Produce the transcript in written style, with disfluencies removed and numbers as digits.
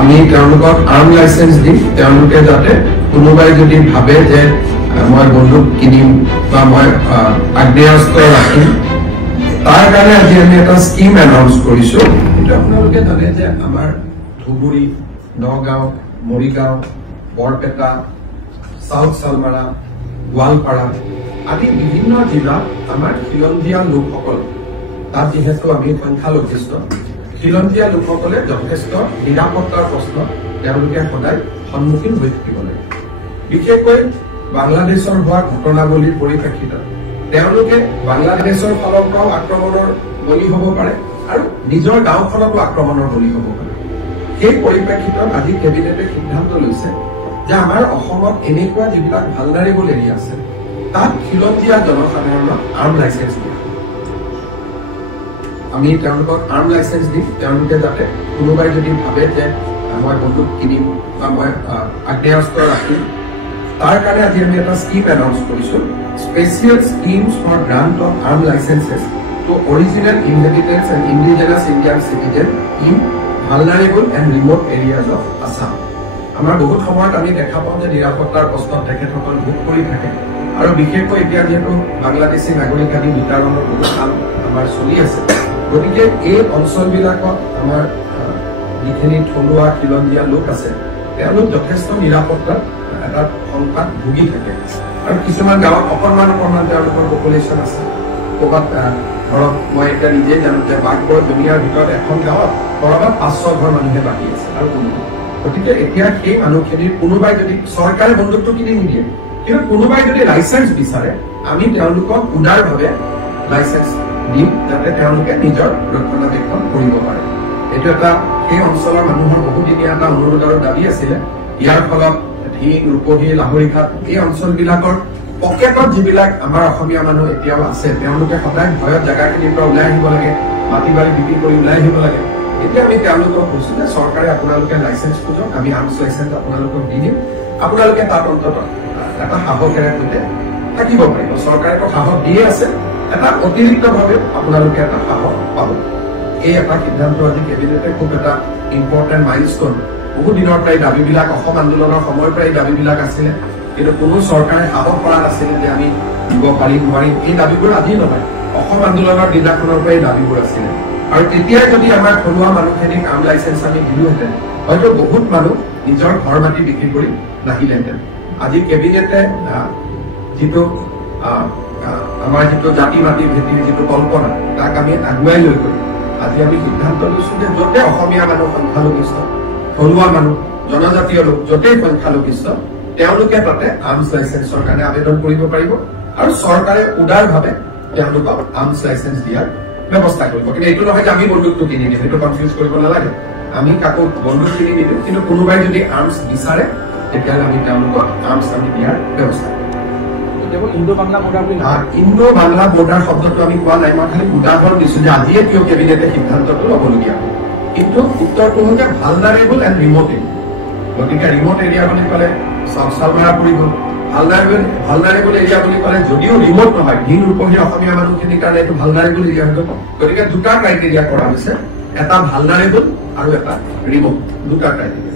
আমি তেওঁলোকক arm licence দিম তেওঁলোকে যাতে কোনোবাই যদি ভাবে যে মই বন্দুক কিনিম বা মই আগ্নেয়াস্ত্ৰ ৰাখিম তাৰ কাৰণে আজি আমি এটা স্কিম এনাউন্স কৰিছো এটা আপোনালোকে জানে যে আমাৰ ধুবুৰী নগাঁও মৰিগাঁও বৰপেটা সাউথ সালমাৰা গোৱালপাৰা আদি বিভিন্ন জিলাত আমাৰ খিলঞ্জীয়া লোকসকল তাত যিহেতু আমি সংখ্যালঘিষ্ঠ খিলঞ্জীয়া লোকসকলে যথেষ্ট নিৰাপত্তাৰ প্ৰশ্ন তেওঁলোকে সদায় সন্মুখীন হৈ থাকিব লাগে বিশেষকৈ বাংলাদেশৰ হোৱা ঘটনাৱলীৰ পৰিপ্ৰেক্ষিতত তেওঁলোকে বাংলাদেশৰ ফালৰ পৰাও আক্ৰমণৰ বলি হ'ব পাৰে আৰু নিজৰ গাঁওখনতো আক্ৰমণৰ বলি হ'ব পাৰে সেই পৰিপ্ৰেক্ষিতত আজি কেবিনেটে সিদ্ধান্ত লৈছে যে আমাৰ অসমত এনেকুৱা যিবিলাক ভালনাৰেবল এৰিয়া আছে তাত খিলঞ্জীয়া জনসাধাৰণক আৰ্ম লাইসেন্স দিয়ে আমি তেওঁলোকক আৰ্ম লাইসেন্স দিম তেওঁলোকে যাতে কোনোবাই যদি ভাবে যে মই বন্দুক কিনিম বা মই আগ্নেয়াস্ত্ৰ ৰাখিম তাৰ কাৰণে আজি আমি এটা স্কিম এনাউন্স কৰিছো special schemes for grant of arm licences to original inhabitants and indigenous Indian citizen in vulnerable and remote areas of Assam আমাৰ বহুত সময়ত আমি দেখা পাওঁ যে নিৰাপত্তাৰ প্ৰশ্নত তেখেতসকল ভোগ কৰি থাকে আৰু বিশেষকৈ এতিয়া যিহেতু বাংলাদেশী নাগৰিক আদি বিতৰণৰ বহুত কাম আমাৰ চলি আছে গতিকে এই অঞ্চলবিলাকত আমাৰ যিখিনি থলুৱা খিলঞ্জীয়া লোক আছে তেওঁলোক যথেষ্ট নিৰাপত্তাত এটা সংকট ভুগি থাকে আৰু কিছুমান গাঁৱত অকণমান তেওঁলোকৰ পপুলেশ্যন আছে ক'ৰবাত ধৰক মই এতিয়া নিজে জানো যে বাঘবৰ দুনিয়াৰ ভিতৰত এখন গাঁৱত ক'ৰবাত 500 ঘৰ মানুহে বাকী আছে আৰু কোনো গতিকে এতিয়া সেই মানুহখিনিৰ কোনোবাই যদি চৰকাৰে বন্দুকটো কিনি নিদিয়ে কিন্তু কোনোবাই যদি লাইসেন্স বিচাৰে আমি তেওঁলোকক উদাৰভাৱে লাইসেন্স দিম যাতে তেওঁলোকে নিজৰ ৰক্ষণাবেক্ষণ কৰিব পাৰে এইটো এটা সেই অঞ্চলৰ মানুহৰ বহুদিনীয়া এটা অনুৰোধ আৰু দাবী আছিলে ইয়াৰ ফলত ঢিং ৰূপহী লাহৰীঘাট এই অঞ্চলবিলাকৰ পকেটত যিবিলাক আমাৰ অসমীয়া মানুহ এতিয়াও আছে তেওঁলোকে সদায় ভয়ত জেগাখিনিৰ পৰা ওলাই আহিব লাগে মাটি বাৰী বিক্ৰী কৰি ওলাই আহিব লাগে এতিয়া আমি তেওঁলোকক কৈছো যে চৰকাৰে আপোনালোকে লাইসেন্স খোজক আমি আৰ্মছ লাইসেন্স আপোনালোকক দি দিম আপোনালোকে তাত অন্তত এটা সাহসেৰে সৈতে থাকিব পাৰিব চৰকাৰেতো সাহস দিয়ে আছে এটা অতিৰিক্তভাৱে আপোনালোকে এটা সাহস পাব এই এটা সিদ্ধান্ত আজি কেবিনেটে খুব এটা ইম্পৰ্টেণ্ট মাইলষ্টন বহু দিনৰ পৰাই দাবীবিলাক অসম আন্দোলনৰ সময়ৰ পৰাই দাবীবিলাক আছিলে কিন্তু কোনো চৰকাৰে সাহস কৰা নাছিলে যে আমি দিব পাৰিম নোৱাৰিম এই দাবীবোৰ আজি নহয় অসম আন্দোলনৰ দিনাখনৰ পৰাই দাবীবোৰ আছিলে আৰু তেতিয়াই যদি আমাৰ থলুৱা মানুহখিনিক আৰ্ম লাইসেন্স আমি দিলোহেঁতেন হয়তো বহুত মানুহ নিজৰ ঘৰ মাটি বিক্ৰী কৰি নাহিলেহেঁতেন আজি কেবিনেটে যিটো আমাৰ যিটো জাতি মাটি ভেটিৰ যিটো কল্পনা তাক আমি আগুৱাই লৈ গৈ আজি আমি সিদ্ধান্ত লৈছো যে য'তে অসমীয়া মানুহ সংখ্যালঘিষ্ঠ থলুৱা মানুহ জনজাতীয় লোক য'তেই সংখ্যালঘিষ্ঠ তেওঁলোকে তাতে আৰ্মছ লাইসেন্সৰ কাৰণে আবেদন কৰিব পাৰিব আৰু চৰকাৰে উদাৰভাৱে তেওঁলোকক আৰ্মছ লাইসেন্স দিয়াৰ ব্যৱস্থা কৰিব কিন্তু এইটো নহয় যে আমি বন্দুকটো কিনি দিম এইটো কনফিউজ কৰিব নালাগে আমি কাকো বন্দুক কিনি নিদিওঁ কিন্তু কোনোবাই যদি আৰ্মছ বিচাৰে তেতিয়াহ'লে আমি তেওঁলোকক আৰ্মছ আমি দিয়াৰ ব্যৱস্থা Indo Bangla border Indo Bangla border শব্দটো আমি কোৱা নাই মই খালি উদাহৰণ দিছো যে আজিয়ে কিয় কেবিনেটে সিদ্ধান্তটো ল'বলগীয়া হ'ল কিন্তু উত্তৰটো হ'ল যে ভালনাৰেবল এণ্ড ৰিমোট এৰিয়া গতিকে ৰিমোট এৰিয়া বুলি ক'লে চালমাৰা পৰি গ'ল ভালনাৰেবল এৰিয়া বুলি ক'লে যদিও ৰিমোট নহয় ঢিং ৰূপহী অসমীয়া মানুহখিনিৰ কাৰণে এইটো ভালনাৰেবল এৰিয়া হৈ গ'ল গতিকে দুটা ক্ৰাইটেৰিয়া কৰা হৈছে এটা ভালনাৰেবল আৰু এটা ৰিমোট দুটা ক্ৰাইটেৰিয়া